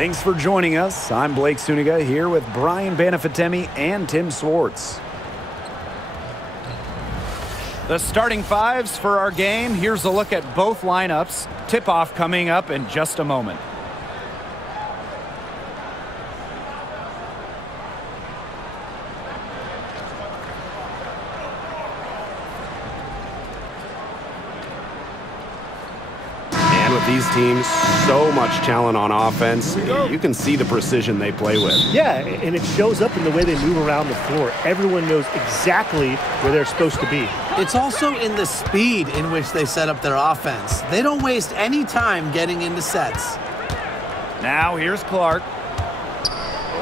Thanks for joining us. I'm Blake Suniga here with Brian Banafitemi and Tim Swartz. The starting fives for our game. Here's a look at both lineups. Tip-off coming up in just a moment. With these teams, so much talent on offense, you can see the precision they play with. Yeah, and it shows up in the way they move around the floor. Everyone knows exactly where they're supposed to be. It's also in the speed in which they set up their offense. They don't waste any time getting into sets. Now here's Clark.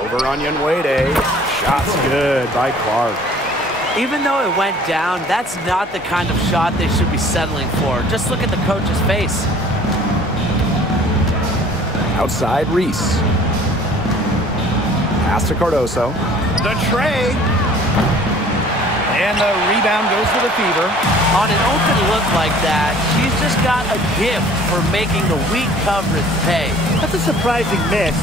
Over on Yanwede. Shot's good by Clark. Even though it went down, that's not the kind of shot they should be settling for. Just look at the coach's face. Outside, Reese. Pass to Cardoso. The tray. And the rebound goes to the Fever. On an open look like that, she's just got a gift for making the weak coverage pay. That's a surprising miss.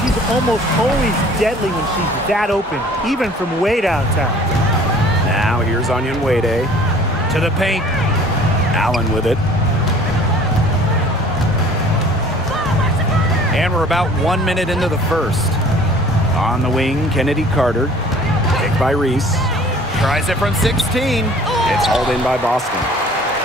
She's almost always deadly when she's that open, even from way downtown. Now here's Yanwede. To the paint. Allen with it. And we're about 1 minute into the first. On the wing, Kennedy Carter. Picked by Reese. Tries it from 16. It's hauled in by Boston.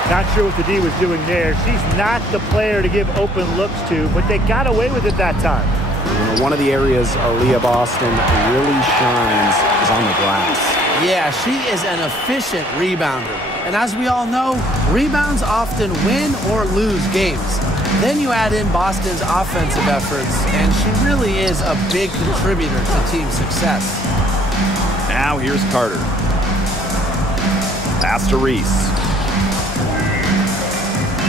Not sure what the D was doing there. She's not the player to give open looks to, but they got away with it that time. You know, one of the areas Aaliyah Boston really shines is on the glass. Yeah, she is an efficient rebounder. And as we all know, rebounds often win or lose games. Then you add in Boston's offensive efforts, and she really is a big contributor to team success. Now here's Carter. Pass to Reese.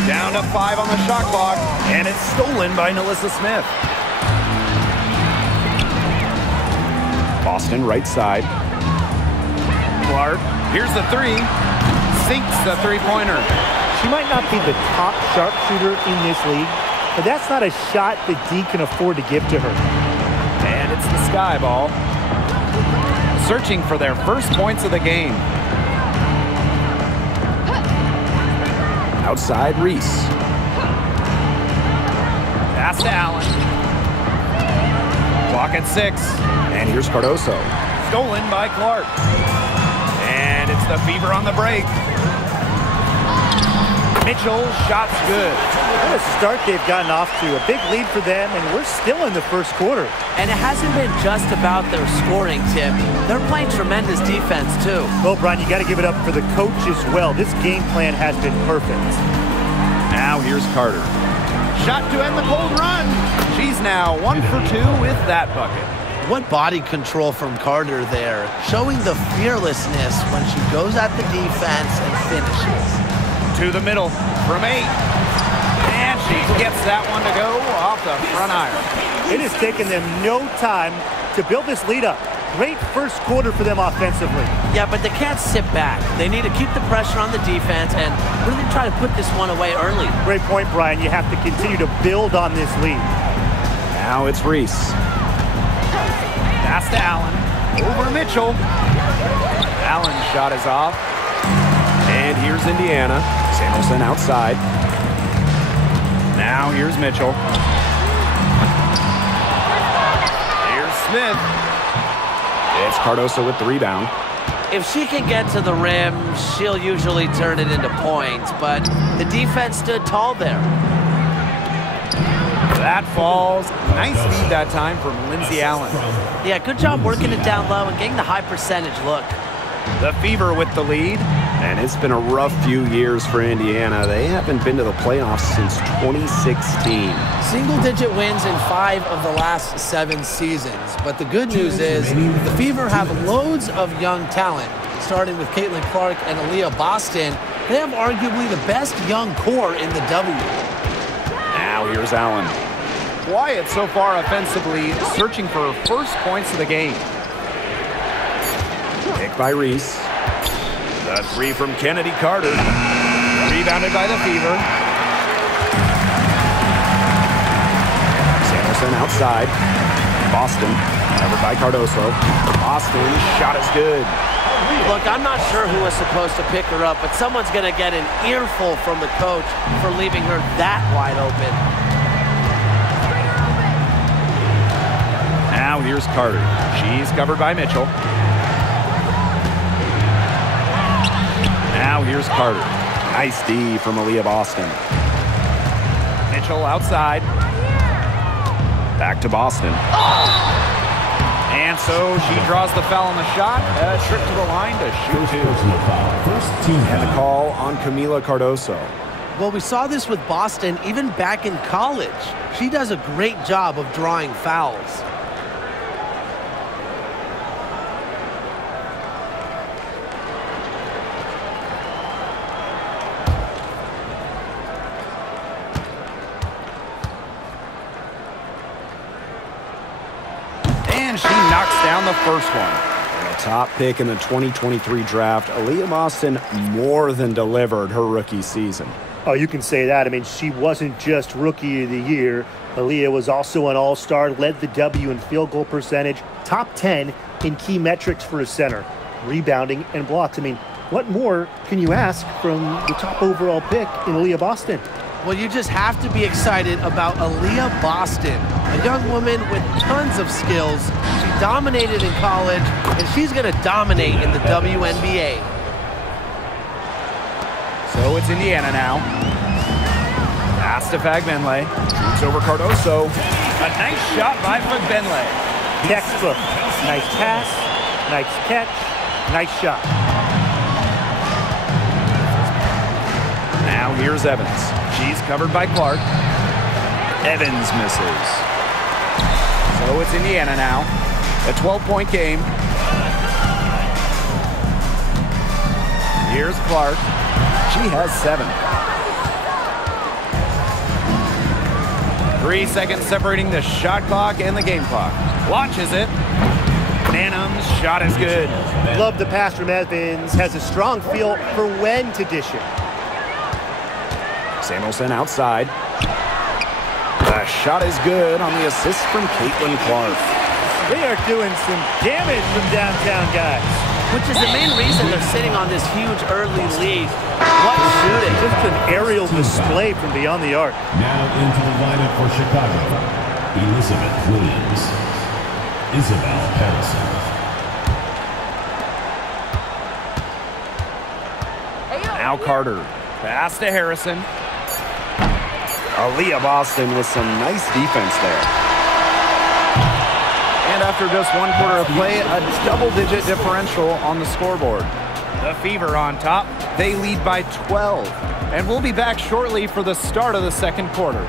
Down to 5 on the shot clock, and it's stolen by Nalissa Smith. Boston right side. Clark, here's the three. Sinks the three-pointer. She might not be the top sharpshooter in this league, but that's not a shot that D can afford to give to her. And it's the Sky Ball. Searching for their first points of the game. Outside, Reese. Pass to Allen. Clock at 6. And here's Cardoso. Stolen by Clark. And it's the Fever on the break. Mitchell, shot's good. What a start they've gotten off to. A big lead for them, and we're still in the first quarter. And it hasn't been just about their scoring, Tim. They're playing tremendous defense, too. Well, Brian, you got to give it up for the coach as well. This game plan has been perfect. Now here's Carter. Shot to end the cold run. She's now 1 for 2 with that bucket. What body control from Carter there, showing the fearlessness when she goes at the defense and finishes. To the middle from 8. And she gets that one to go off the front iron. It has taken them no time to build this lead up. Great first quarter for them offensively. Yeah, but they can't sit back. They need to keep the pressure on the defense and really try to put this one away early. Great point, Brian. You have to continue to build on this lead. Now it's Reese. Pass to Allen. Over Mitchell. Allen's shot is off. And here's Indiana. Samuelson outside. Now here's Mitchell. Here's Smith. It's Cardoso with the rebound. If she can get to the rim, she'll usually turn it into points, but the defense stood tall there. That falls. Nice feed that time from Lindsay Allen. Yeah, good job working it down low and getting the high percentage look. The Fever with the lead. And it's been a rough few years for Indiana. They haven't been to the playoffs since 2016. Single-digit wins in 5 of the last 7 seasons. But the good news is the Fever have loads of young talent. Starting with Caitlin Clark and Aaliyah Boston, they have arguably the best young core in the W. Now here's Allen. Quiet so far offensively, searching for her first points of the game. Picked by Reese. The three from Kennedy Carter. Rebounded by the Fever. Samuelson outside. outside. Boston, covered by Cardoso. Boston, shot is good. Look, I'm not sure who was supposed to pick her up, but someone's going to get an earful from the coach for leaving her that wide open. Now here's Carter. She's covered by Mitchell. Now here's Carter. Nice D from Aaliyah Boston. Mitchell outside. Back to Boston. And so she draws the foul on the shot. A trip to the line to shoot two. And the call on Camila Cardoso. Well, we saw this with Boston even back in college. She does a great job of drawing fouls. And she knocks down the first one. The top pick in the 2023 draft, Aaliyah Boston more than delivered her rookie season. Oh, you can say that. I mean, she wasn't just Rookie of the Year. Aaliyah was also an all-star, led the W in field goal percentage, top 10 in key metrics for a center, rebounding and blocks. I mean, what more can you ask from the top overall pick in Aaliyah Boston? Well, you just have to be excited about Aaliyah Boston, a young woman with tons of skills. She dominated in college, and she's going to dominate in the WNBA. So it's Indiana now. Pass to Fagbenle. Shoots over Cardoso. A nice shot by Fagbenle. Textbook. Nice pass, nice catch, nice shot. Now here's Evans. She's covered by Clark. Evans misses. So it's Indiana now. A 12-point game. Here's Clark. She has 7. 3 seconds separating the shot clock and the game clock. Launches it. Nanum's shot is good. Love the pass from Evans. Has a strong feel for when to dish it. Samuelson outside. The shot is good on the assist from Caitlin Clark. They are doing some damage from downtown, guys. Which is the main reason they're sitting on this huge early lead. What shooting. Just an aerial display from beyond the arc. Now into the lineup for Chicago, Elizabeth Williams, Isabel Harrison. Now Carter. Pass to Harrison. Aaliyah Boston with some nice defense there. And after just 1 quarter of play, a double-digit differential on the scoreboard. The Fever on top. They lead by 12. And we'll be back shortly for the start of the second quarter.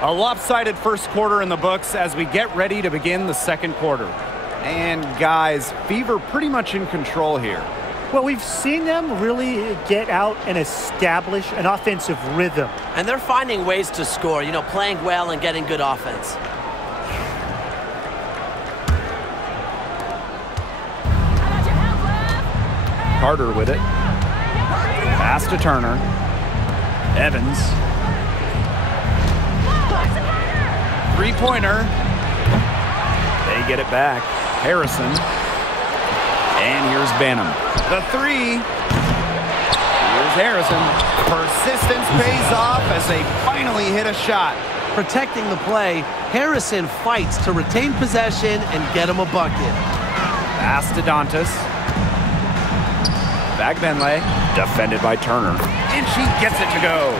A lopsided first quarter in the books as we get ready to begin the second quarter. And guys, Fever pretty much in control here. Well, we've seen them really get out and establish an offensive rhythm. And they're finding ways to score, you know, playing well and getting good offense. Carter with it. Pass to Turner. Evans. Three-pointer. They get it back. Harrison. And here's Banham. The three. Here's Harrison. Persistence pays off as they finally hit a shot. Protecting the play, Harrison fights to retain possession and get him a bucket. Pass to Dantas. Fagbenle. Defended by Turner. And she gets it to go.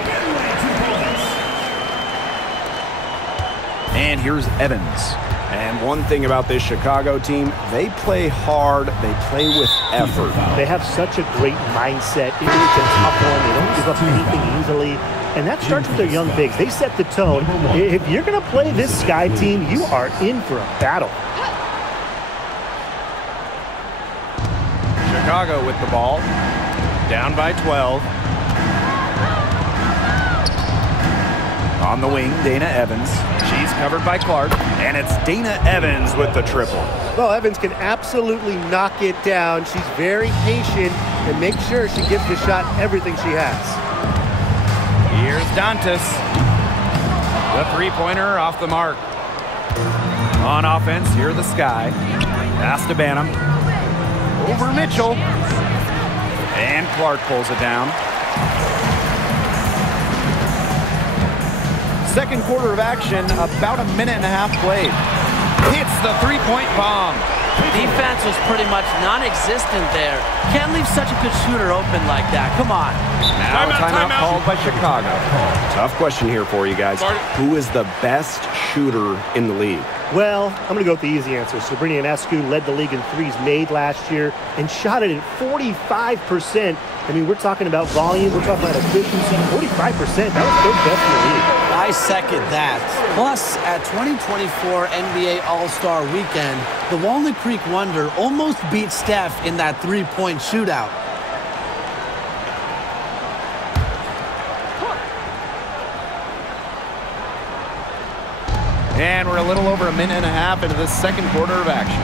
And here's Evans. And one thing about this Chicago team, they play hard, they play with effort. They have such a great mindset. It's a tough one. They don't give up anything easily. And that starts with their young bigs. They set the tone. If you're going to play this Sky team, you are in for a battle. Chicago with the ball. Down by 12. On the wing, Dana Evans. She's covered by Clark, and it's Dana Evans with the triple. Well, Evans can absolutely knock it down. She's very patient and makes sure she gives the shot everything she has. Here's Dantas. The three-pointer off the mark. On offense, here the Sky. Pass to Banham. Over Mitchell. And Clark pulls it down. Second quarter of action, about a minute and a half played. Hits the three-point bomb. Defense was pretty much non-existent there. Can't leave such a good shooter open like that. Come on. Now timeout called by Chicago. Tough question here for you guys. Who is the best shooter in the league? Well, I'm going to go with the easy answer. Sabrina Ionescu led the league in threes made last year and shot it at 45%. I mean, we're talking about volume. We're talking about efficiency. 45%. That was third best in the league. I second that. Plus, at 2024 NBA All-Star Weekend, the Walnut Creek Wonder almost beat Steph in that three-point shootout. And we're a little over a minute and a half into this second quarter of action.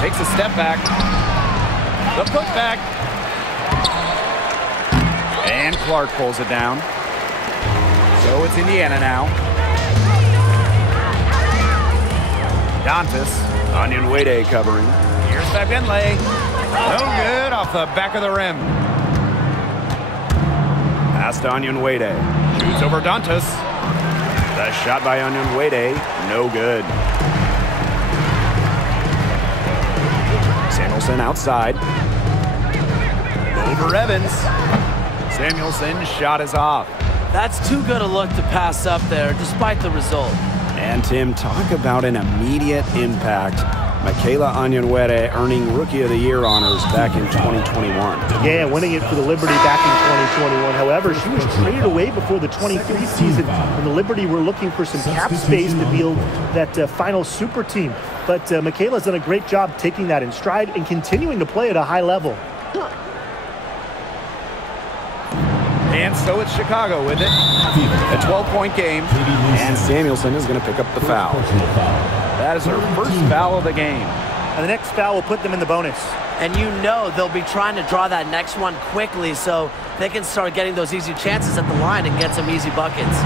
Takes a step back. The putback. And Clark pulls it down. So it's Indiana now. Dantas. Onyenwere covering. Here's Fabenle. No good off the back of the rim. Pass to Onyenwere. Shoots over Dantas. The shot by Onyenwere, no good. Samuelson outside. Over Evans. Samuelson's shot is off. That's too good a look to pass up there, despite the result. And Tim, talk about an immediate impact. Michaela Onyenwere earning Rookie of the Year honors back in 2021. Yeah, winning it for the Liberty back in 2021. However, she was traded away before the 23 season, and the Liberty were looking for some cap space to build that final super team. But Michaela's done a great job taking that in stride and continuing to play at a high level. And so it's Chicago with it. A 12-point game. And Samuelson is going to pick up the foul. That is her first foul of the game. And the next foul will put them in the bonus. And you know they'll be trying to draw that next one quickly so they can start getting those easy chances at the line and get some easy buckets.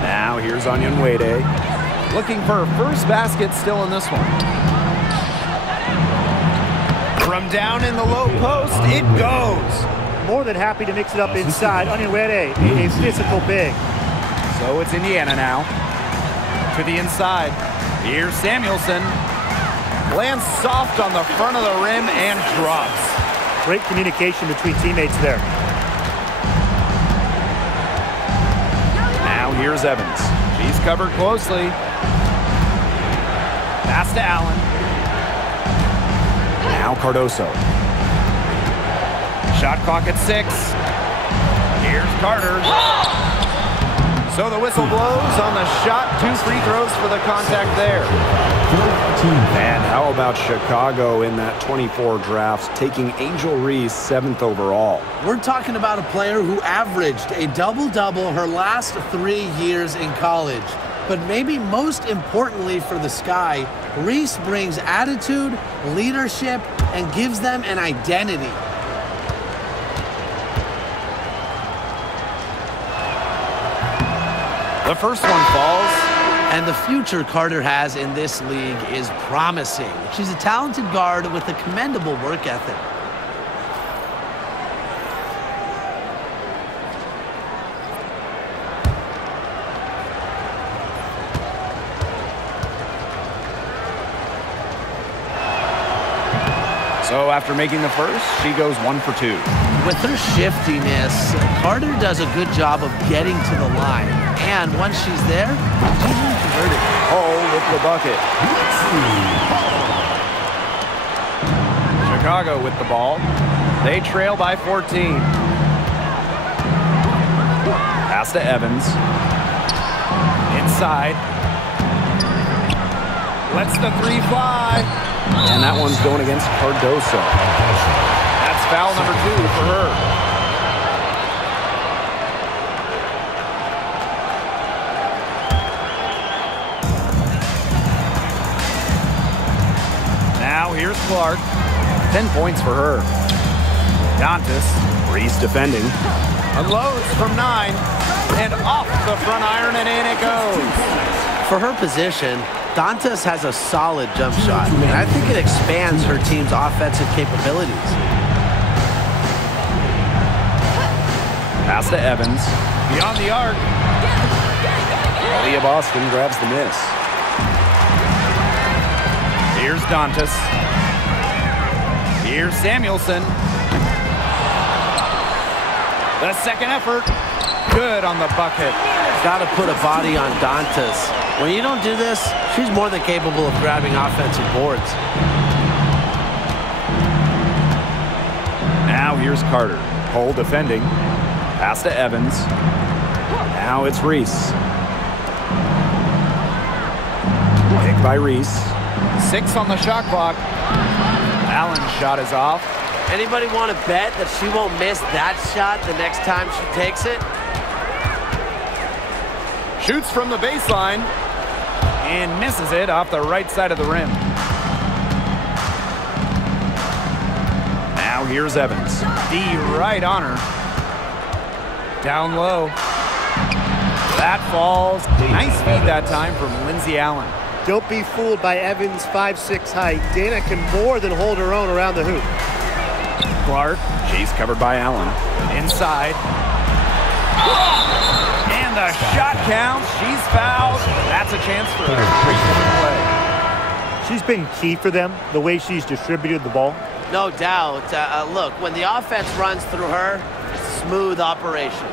Now here's Onyenwere. Looking for her first basket still in this one. From down in the low post, it goes. More than happy to mix it up inside. Onyenwere, a physical big. So it's Indiana now. To the inside. Here's Samuelson. Lands soft on the front of the rim and drops. Great communication between teammates there. Now here's Evans. She's covered closely. Pass to Allen. Now Cardoso. Shot clock at 6. Here's Carter. So the whistle blows on the shot. 2 free throws for the contact there. And how about Chicago in that 24 draft, taking Angel Reese 7th overall? We're talking about a player who averaged a double-double her last 3 years in college. But maybe most importantly for the Sky, Reese brings attitude, leadership, and gives them an identity. The first one falls. And the future Carter has in this league is promising. She's a talented guard with a commendable work ethic. So after making the first, she goes 1 for 2. With her shiftiness, Carter does a good job of getting to the line. And once she's there, she's really converted. Hole with the bucket. Chicago with the ball. They trail by 14. Pass to Evans. Inside. Lets the 3 fly. And that one's going against Cardoso. That's foul number 2 for her. Clark. 10 points for her. Dantas. Reese defending. Unloads from 9. And off the front iron, and in it goes. For her position, Dantas has a solid jump shot, and I think it expands her team's offensive capabilities. Pass to Evans. Beyond the arc. Leah Boston grabs the miss. Here's Dantas. Here's Samuelson. The second effort. Good on the bucket. Got to put a body on Dantas. When you don't do this, she's more than capable of grabbing offensive boards. Now here's Carter. Cole defending. Pass to Evans. Now it's Reese. Picked by Reese. 6 on the shot clock. Allen's shot is off. Anybody want to bet that she won't miss that shot the next time she takes it? Shoots from the baseline and misses it off the right side of the rim. Now here's Evans. D right on her. Down low. That falls. Nice feed that time from Lindsay Allen. Don't be fooled by Evans' 5'6" height. Dana can more than hold her own around the hoop. Clark. She's covered by Allen. Inside. And the shot counts. She's fouled. That's a chance for a three-point play. She's been key for them, the way she's distributed the ball. No doubt. Look, when the offense runs through her, it's a smooth operation.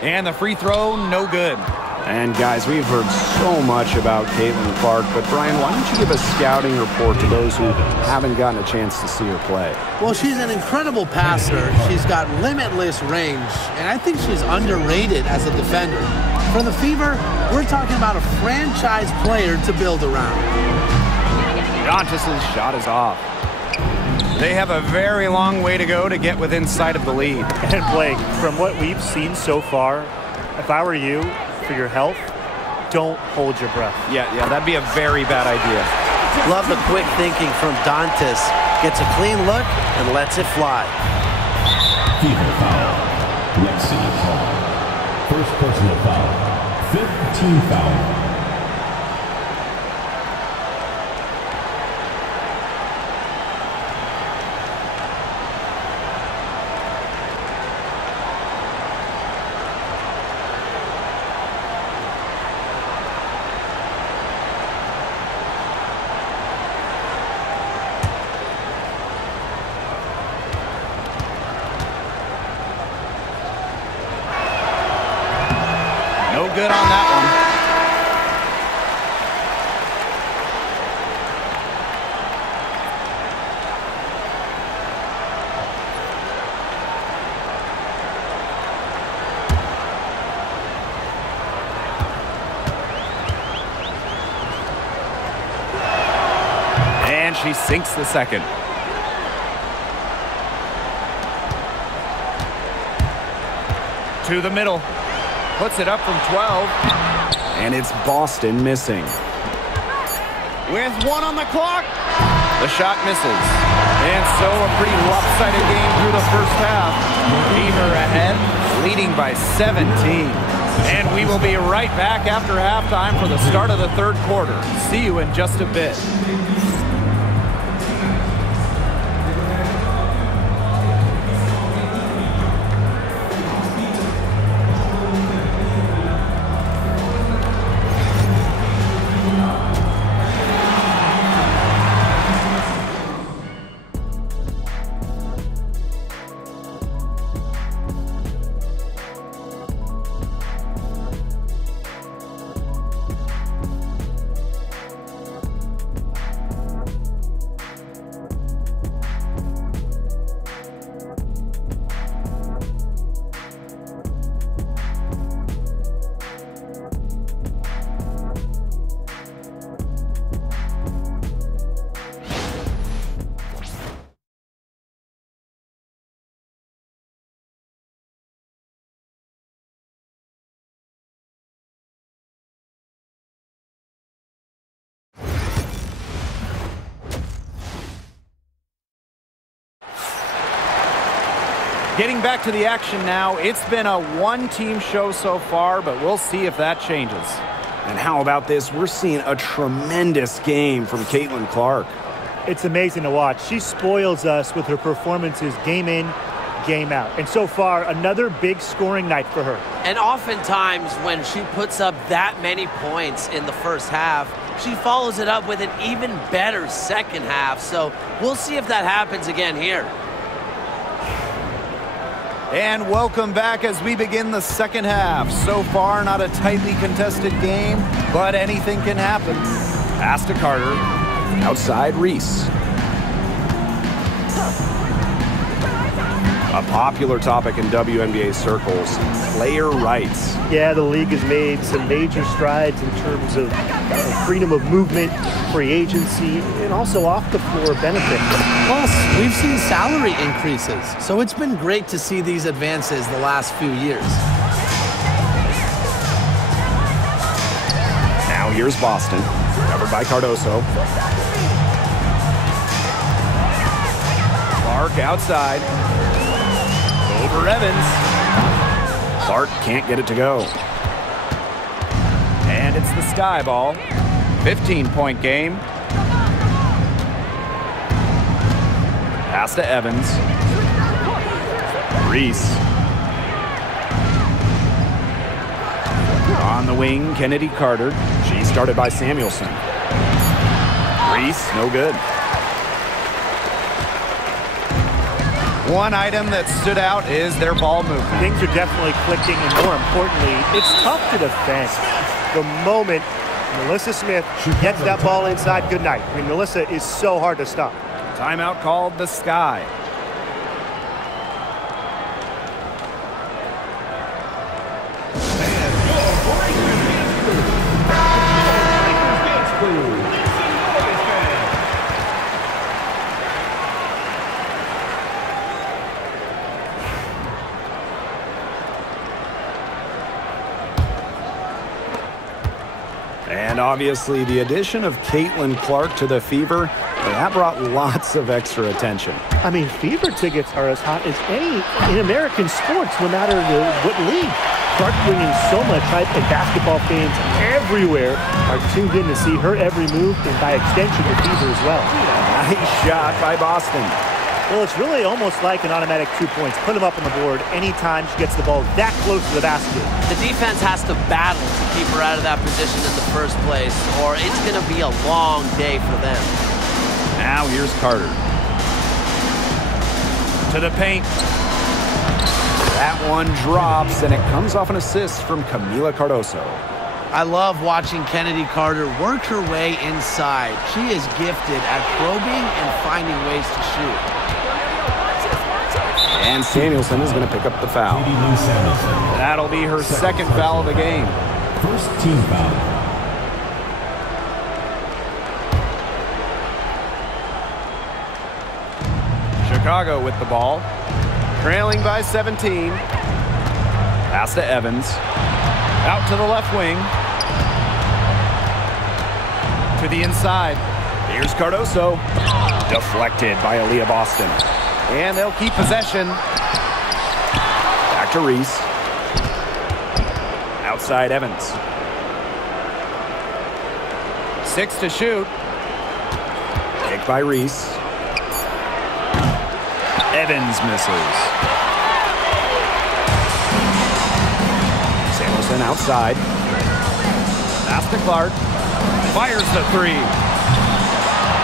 And the free throw, no good. And guys, we've heard so much about Caitlin Clark, but Brian, why don't you give a scouting report to those who haven't gotten a chance to see her play? Well, she's an incredible passer. She's got limitless range, and I think she's underrated as a defender. For the Fever, we're talking about a franchise player to build around. Dantas' shot is off. They have a very long way to go to get within sight of the lead. And Blake, from what we've seen so far, if I were you, for your health, don't hold your breath. Yeah, that'd be a very bad idea. Love the quick thinking from Dantas. Gets a clean look and lets it fly. Fever foul. Lexi Hall. First personal foul. 5th team foul. Good on that one. And she sinks the second. To the middle. Puts it up from 12. And it's Boston missing. With 1 on the clock. The shot misses. And so a pretty lopsided game through the first half. Fever ahead, leading by 17. And we will be right back after halftime for the start of the third quarter. See you in just a bit. Getting back to the action now. It's been a one-team show so far, but we'll see if that changes. And how about this? We're seeing a tremendous game from Caitlin Clark. It's amazing to watch. She spoils us with her performances game in, game out. And so far, another big scoring night for her. And oftentimes when she puts up that many points in the first half, she follows it up with an even better second half. So we'll see if that happens again here. And welcome back as we begin the second half. So far, not a tightly contested game, but anything can happen. Pass to Carter. Outside Reese. A popular topic in WNBA circles, player rights. Yeah, the league has made some major strides in terms of freedom of movement, free agency, and also off-the-floor benefits. Plus, we've seen salary increases, so it's been great to see these advances the last few years. Now here's Boston, covered by Cardoso. Clark outside. Over Evans. Clark can't get it to go. And it's the Sky Ball. 15-point game. Pass to Evans. Reese. On the wing, Kennedy Carter. She started by Samuelson. Reese, no good. One item that stood out is their ball movement. Things are definitely clicking, and more importantly, it's tough to defend. The moment Melissa Smith gets that ball inside, good night. I mean, Melissa is so hard to stop. Timeout called the Sky. And obviously the addition of Caitlin Clark to the Fever, that brought lots of extra attention. I mean, Fever tickets are as hot as any in American sports, no matter what league. Clark bringing so much hype, and basketball fans everywhere are tuned in to see her every move, and by extension, the Fever as well. Nice shot by Boston. Well, it's really almost like an automatic 2 points. Put them up on the board anytime she gets the ball that close to the basket. The defense has to battle to keep her out of that position in the first place, or it's going to be a long day for them. Now here's Carter. To the paint. That one drops, and it comes off an assist from Camila Cardoso. I love watching Kennedy Carter work her way inside. She is gifted at probing and finding ways to shoot. And Samuelson is going to pick up the foul. That'll be her second foul of the game. First team foul. Chicago with the ball. Trailing by 17. Pass to Evans. Out to the left wing. To the inside. Here's Cardoso. Deflected by Aaliyah Boston. And they'll keep possession. Back to Reese. Outside Evans. 6 to shoot. Picked by Reese. Evans misses. Samuelson outside. Pass to Clark. Fires the three.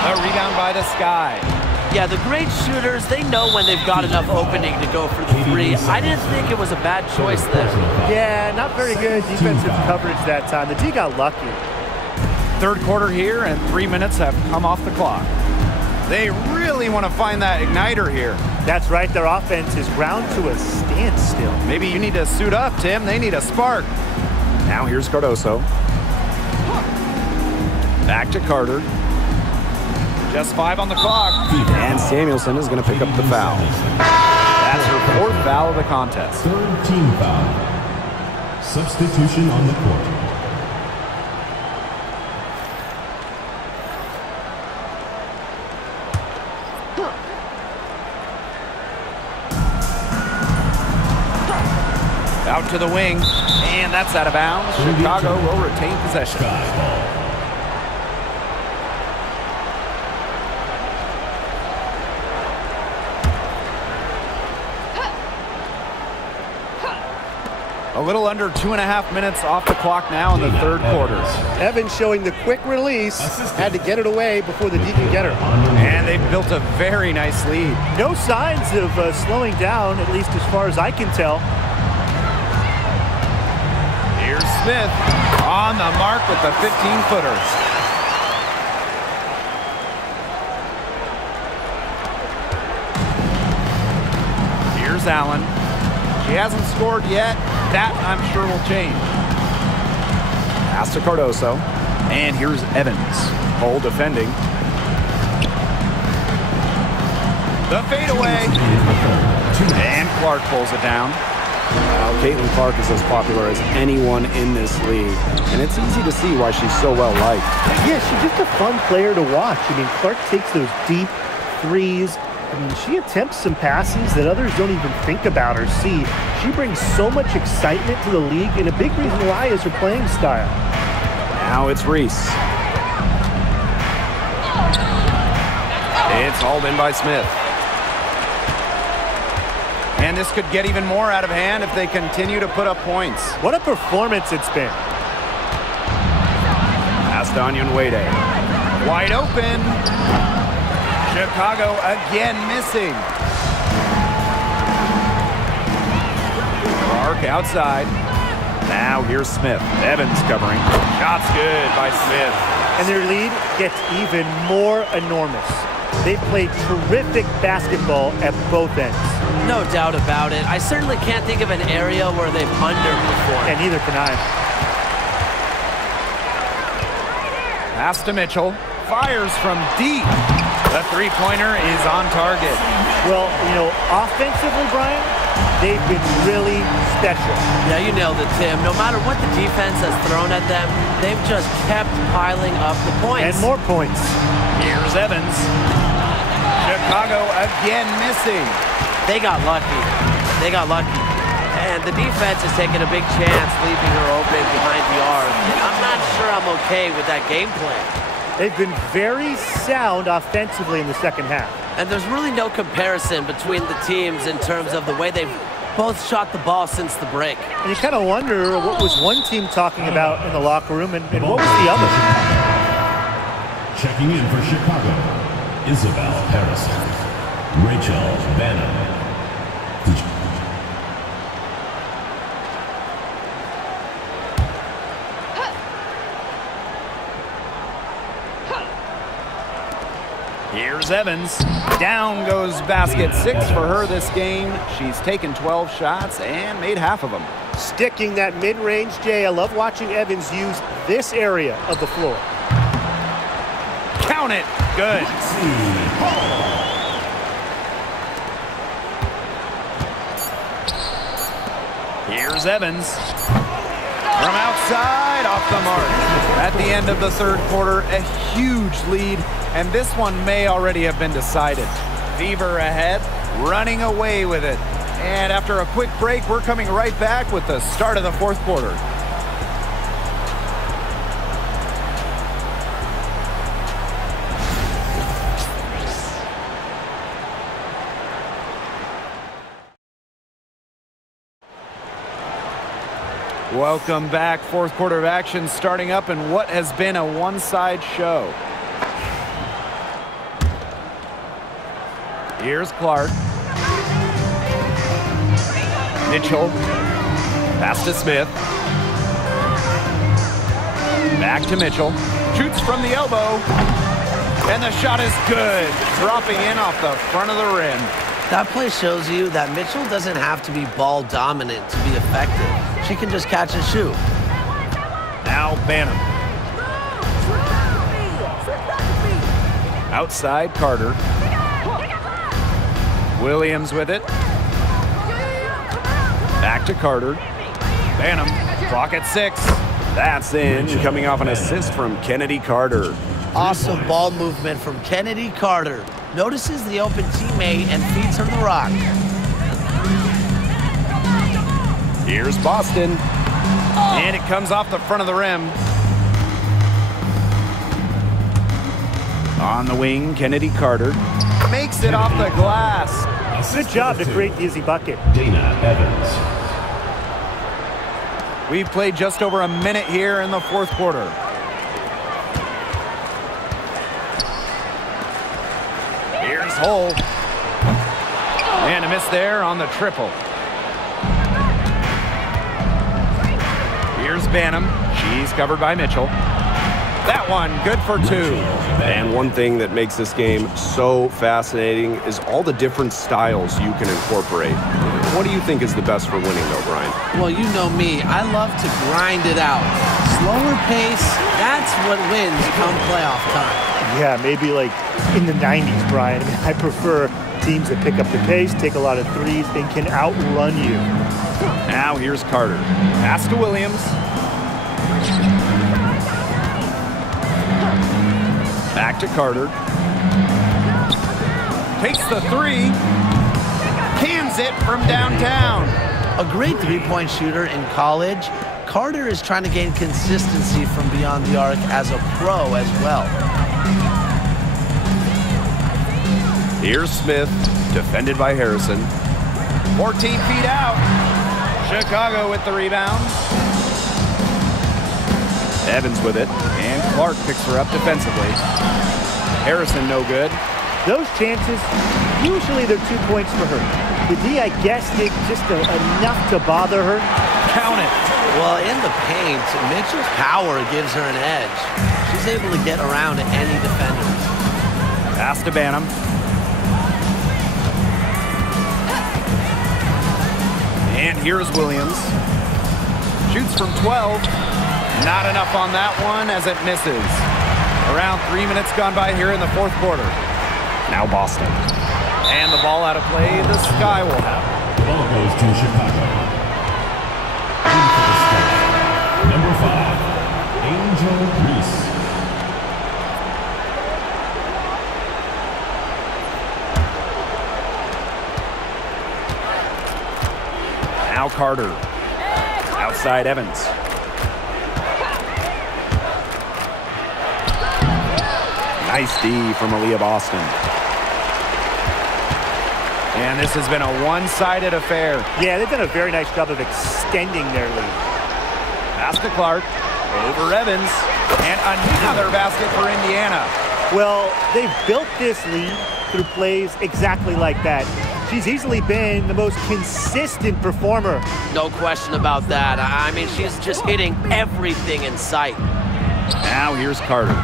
A rebound by the Sky. Yeah, the great shooters, they know when they've got enough opening to go for the three. I didn't think it was a bad choice there. Yeah, not very good defensive coverage that time. The D got lucky. Third quarter here, and 3 minutes have come off the clock. They really want to find that igniter here. That's right, their offense is ground to a standstill. Maybe you need to suit up, Tim. They need a spark. Now here's Cardoso. Back to Carter. Just 5 on the clock. And Samuelson is going to pick up the foul. That's her 4th foul of the contest. Third team foul. Substitution on the court. Out to the wing, and that's out of bounds. Chicago will retain possession. A little under 2.5 minutes off the clock now in the third quarter. Evans showing the quick release. Had to get it away before the D can get her. And they've built a very nice lead. No signs of slowing down, at least as far as I can tell. Here's Smith on the mark with the 15-footer. Here's Allen. She hasn't scored yet. That, I'm sure, will change. Pass to Cardoso. And here's Evans. Hole defending. The fadeaway. And Clark pulls it down. Caitlin Clark is as popular as anyone in this league, and it's easy to see why she's so well liked. Yeah, she's just a fun player to watch. I mean, Clark takes those deep threes. I mean, she attempts some passes that others don't even think about or see. She brings so much excitement to the league, and a big reason why is her playing style. Now it's Reese. It's hauled in by Smith. And this could get even more out of hand if they continue to put up points. What a performance it's been. Pass to Onion Wade. Wide open. Chicago again missing. Clark outside. Now here's Smith. Evans covering. Shot's good by Smith. And their lead gets even more enormous. They've played terrific basketball at both ends. No doubt about it. I certainly can't think of an area where they've underperformed. And neither can I. Pass to Mitchell. Fires from deep. The three-pointer is on target. Well, you know, offensively, Brian, they've been really special. Yeah, you nailed it, Tim. No matter what the defense has thrown at them, they've just kept piling up the points. And more points. Here's Evans. Chicago again missing. They got lucky. They got lucky. And the defense is taking a big chance leaving her open behind the arc. And I'm not sure I'm okay with that game plan. They've been very sound offensively in the second half. And there's really no comparison between the teams in terms of the way they've both shot the ball since the break. And you kind of wonder what was one team talking about in the locker room and what was the other? Checking in for Chicago, Isabel Harrison, Rachel Bannon. Here's Evans. Down goes basket 6 for her this game. She's taken 12 shots and made half of them. Sticking that mid-range, Jay. I love watching Evans use this area of the floor. Count it. Good. Here's Evans. From outside, off the mark. At the end of the third quarter, a huge lead, and this one may already have been decided. Fever ahead, running away with it. And after a quick break, we're coming right back with the start of the fourth quarter. Welcome back. Fourth quarter of action starting up in what has been a one-side show. Here's Clark. Mitchell. Pass to Smith. Back to Mitchell. Shoots from the elbow. And the shot is good. Dropping in off the front of the rim. That play shows you that Mitchell doesn't have to be ball dominant to be effective. She can just catch and shoot. Now Banham. Outside Carter. Williams with it. Back to Carter. Banham. Clock at 6. That's in, coming off an assist from Kennedy Carter. Awesome ball movement from Kennedy Carter. Notices the open teammate and feeds her the rock. Here's Boston. And it comes off the front of the rim. On the wing, Kennedy Carter makes it off the glass. Good job to create the easy bucket. Dana Evans. We've played just over a minute here in the fourth quarter. Here's Hull. And a miss there on the triple. Here's Banham. She's covered by Mitchell. That one, good for two. And one thing that makes this game so fascinating is all the different styles you can incorporate. What do you think is the best for winning, though, Brian? Well, you know me. I love to grind it out. Slower pace, that's what wins come playoff time. Yeah, maybe like in the 90s, Brian. I mean, I prefer teams that pick up the pace, take a lot of threes, and can outrun you. Now here's Carter. Pass to Williams. Back to Carter. Takes the three. Cans it from downtown. A great three-point shooter in college, Carter is trying to gain consistency from beyond the arc as a pro as well. Here's Smith, defended by Harrison. 14 feet out. Chicago with the rebound. Evans with it, and Clark picks her up defensively. Harrison no good. Those chances, usually they're 2 points for her. The D, I guess, did just enough to bother her. Count it. Well, in the paint, Mitchell's power gives her an edge. She's able to get around any defender. Pass to Banham. And here's Williams. Shoots from 12. Not enough on that one as it misses. Around 3 minutes gone by here in the fourth quarter. Now Boston. And the ball out of play, the Sky will have it. Ball goes to Chicago. In for the start. Number 5, Angel Reese. Now Carter. Outside Evans. Nice D from Aaliyah Boston. And this has been a one-sided affair. Yeah, they've done a very nice job of extending their lead. Pass to Clark. Over Evans. And another basket for Indiana. Well, they've built this lead through plays exactly like that. She's easily been the most consistent performer. No question about that. I mean, she's just hitting everything in sight. Now here's Carter.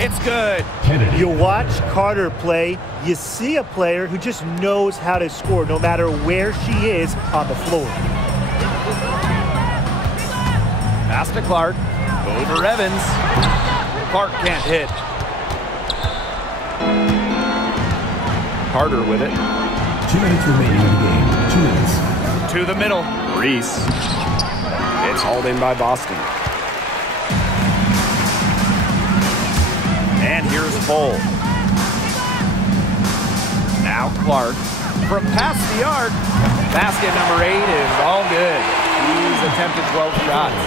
It's good. You watch Carter play, you see a player who just knows how to score no matter where she is on the floor. Pass to Clark. Over Evans. Clark can't hit. Carter with it. 2 minutes remaining in the game. 2 minutes. To the middle. Reese. It's hauled in by Boston. And here's Hull. Now Clark. From past the arc. Basket number 8 is all good. He's attempted 12 shots.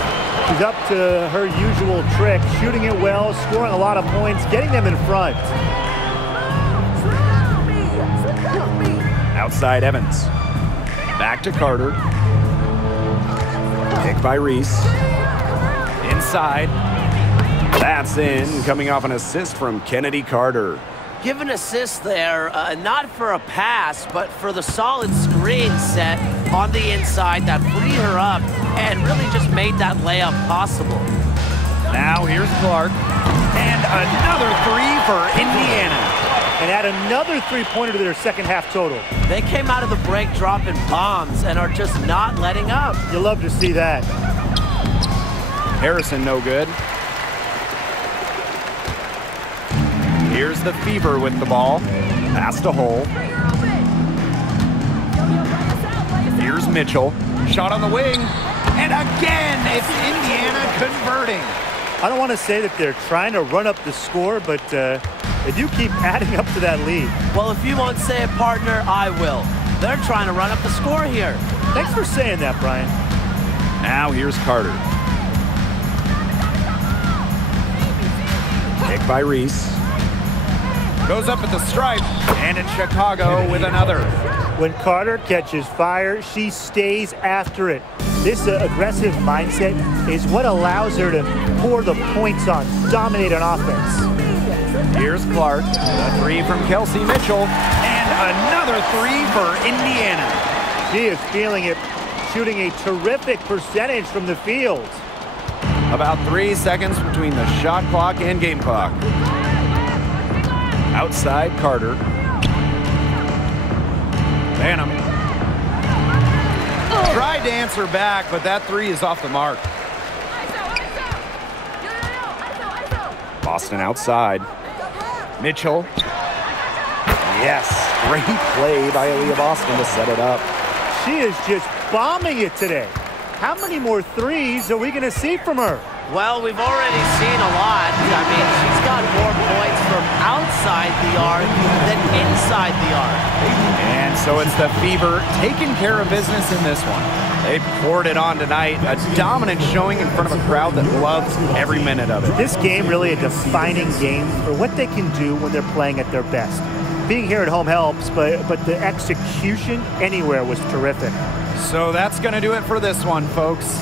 She's up to her usual trick, shooting it well, scoring a lot of points, getting them in front. Outside Evans. Back to Carter. Picked by Reese. Inside. That's in, coming off an assist from Kennedy Carter. Give an assist there, not for a pass, but for the solid screen set on the inside that freed her up and really just made that layup possible. Now here's Clark. And another three for Indiana. And add another three-pointer to their second half total. They came out of the break dropping bombs and are just not letting up. You love to see that. Harrison no good. Here's the Fever with the ball. Pass to Hull. Here's Mitchell. Shot on the wing. And again, it's Indiana converting. I don't want to say that they're trying to run up the score, but they do keep adding up to that lead. Well, if you won't say it, partner, I will. They're trying to run up the score here. Thanks for saying that, Brian. Now here's Carter. Pick by Reese. Goes up at the stripe, and it's Chicago with another. When Carter catches fire, she stays after it. This aggressive mindset is what allows her to pour the points on, dominate on offense. Here's Clark, the three from Kelsey Mitchell, and another three for Indiana. She is feeling it, shooting a terrific percentage from the field. About 3 seconds between the shot clock and game clock. Outside Carter. Banham. Tried to answer back, but that three is off the mark. Boston outside. Mitchell. Yes, great play by Aaliyah Boston to set it up. She is just bombing it today. How many more threes are we going to see from her? Well, we've already seen a lot. I mean, she's got more points from outside the arc than inside the arc. And so it's the Fever taking care of business in this one. They poured it on tonight. A dominant showing in front of a crowd that loves every minute of it. This game really a defining game for what they can do when they're playing at their best. Being here at home helps, but the execution anywhere was terrific. So that's going to do it for this one, folks.